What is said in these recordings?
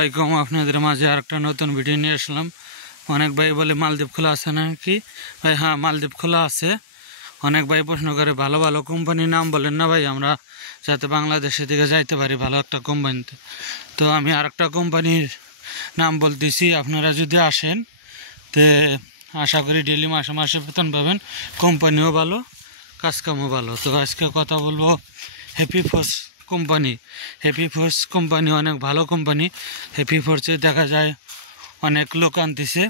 আসসালামু আলাইকুম। আপনাদের মাঝে আরেকটা নতুন ভিডিও নিয়ে আসলাম। অনেক ভাই বলে মালদ্বীপ খোলা আছে নাকি ভাই? হ্যাঁ, মালদ্বীপ খোলা আছে। অনেক ভাই প্রশ্ন করে ভালো ভালো কোম্পানির নাম বলেন না ভাই, আমরা যাতে বাংলাদেশের দিকে যাইতে পারি ভালো একটা কোম্পানিতে। তো আমি আরেকটা কোম্পানির নাম বলতেছি, আপনারা যদি আসেন তে আশা করি ডেলি মাসে মাসে বেতন পাবেন, কোম্পানিও ভালো, কাজকামও ভালো। তো আজকে কথা বলবো happy force company. Happy force company অনেক ভালো কোম্পানি। হ্যাপি ফোর্সে দেখা যায় অনেক লোক আনতেছে।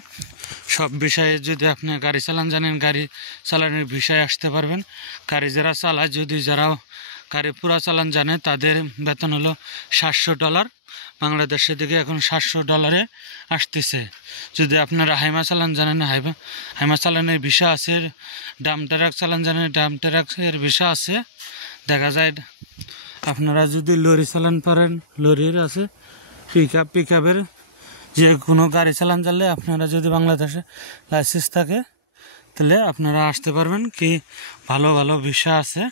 সব বিষয়ে যদি আপনি গাড়ি চালান জানেন, গাড়ি চালানোর বিষয়ে আসতে পারবেন। গাড়ি যারা চালায়, যদি যারা গাড়ি পুরা চালান জানে, তাদের বেতন হলো $700। বাংলাদেশের দিকে এখন $700 আসতেছে। যদি আপনারা হাইমা চালান জানেন, হাইমা চালানের ভিসা আছে। ডাম ট্রাক চালান জানেন, ডাম ট্রাকের ভিসা আছে। দেখা যায় আপনারা যদি লরি চালান পারেন, লরির আছে। পিক আপের যে কোনো গাড়ি চালান জানলে, আপনারা যদি বাংলাদেশে লাইসেন্স থাকে তাহলে আপনারা আসতে পারবেন। কি ভালো ভালো ভিসা আছে,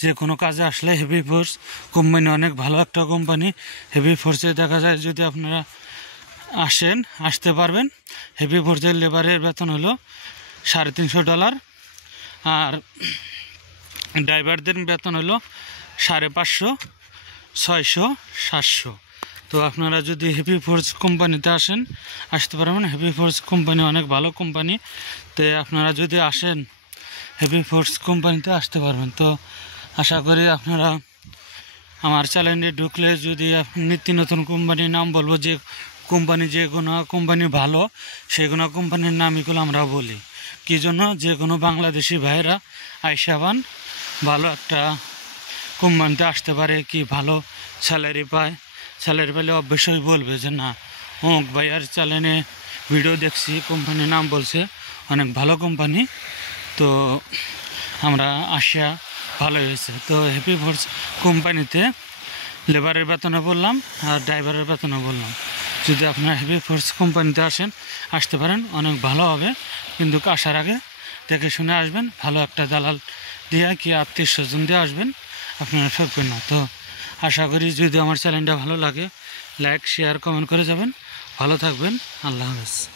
যে কোনো কাজে আসলে হেভি ফোর্স কোম্পানি অনেক ভালো একটা কোম্পানি। হেভি ফোর্সে দেখা যায় যদি আপনারা আসতে পারবেন। হেভি ফোর্সের লেবারের বেতন হলো $350, আর ড্রাইভারদের বেতন হলো 550, 600, 700। তো আপনারা যদি হেভি ফোর্স কোম্পানিতে আসতে পারবেন। হেভি ফোর্স কোম্পানি অনেক ভালো কোম্পানি। তো আপনারা যদি আসেন হেভি ফোর্স কোম্পানিতে আসতে পারবেন। তো আশা করি আপনারা আমার চ্যানেলে ঢুকলে, যদি নিত্য নতুন কোম্পানির নাম বলবো, যে কোম্পানি যে কোনো কোম্পানি ভালো, সেগুলো কোম্পানির নামগুলো আমরা বলি। কী জন্য? যে কোনো বাংলাদেশি ভাইয়েরা আইসাবান ভালো একটা কোম্পানিতে আসতে পারে, কি ভালো স্যালারি পায়। স্যালারি পেলে অবশ্যই বলবে যে না, অমুক ভাইয়ার চ্যানেলে ভিডিও দেখছি, কোম্পানির নাম বলছে, অনেক ভালো কোম্পানি। তো আমরা আসিয়া ভালো হয়েছে। তো হ্যাপি ফোর্স কোম্পানিতে লেবারের বেতনও বললাম, আর ড্রাইভারের বেতনও বললাম। যদি আপনারা হ্যাপি ফোর্স কোম্পানিতে আসতে পারেন, অনেক ভালো হবে। কিন্তু আসার আগে দেখে শুনে আসবেন। ভালো একটা দালাল দিয়ে, কি আত্মীয় স্বজন দিয়ে আসবেন, আপনারা ঠকবেন না। তো আশা করি যদি আমার চ্যানেলটা ভালো লাগে, লাইক শেয়ার কমেন্ট করে যাবেন। ভালো থাকবেন। আল্লাহ হাফেজ।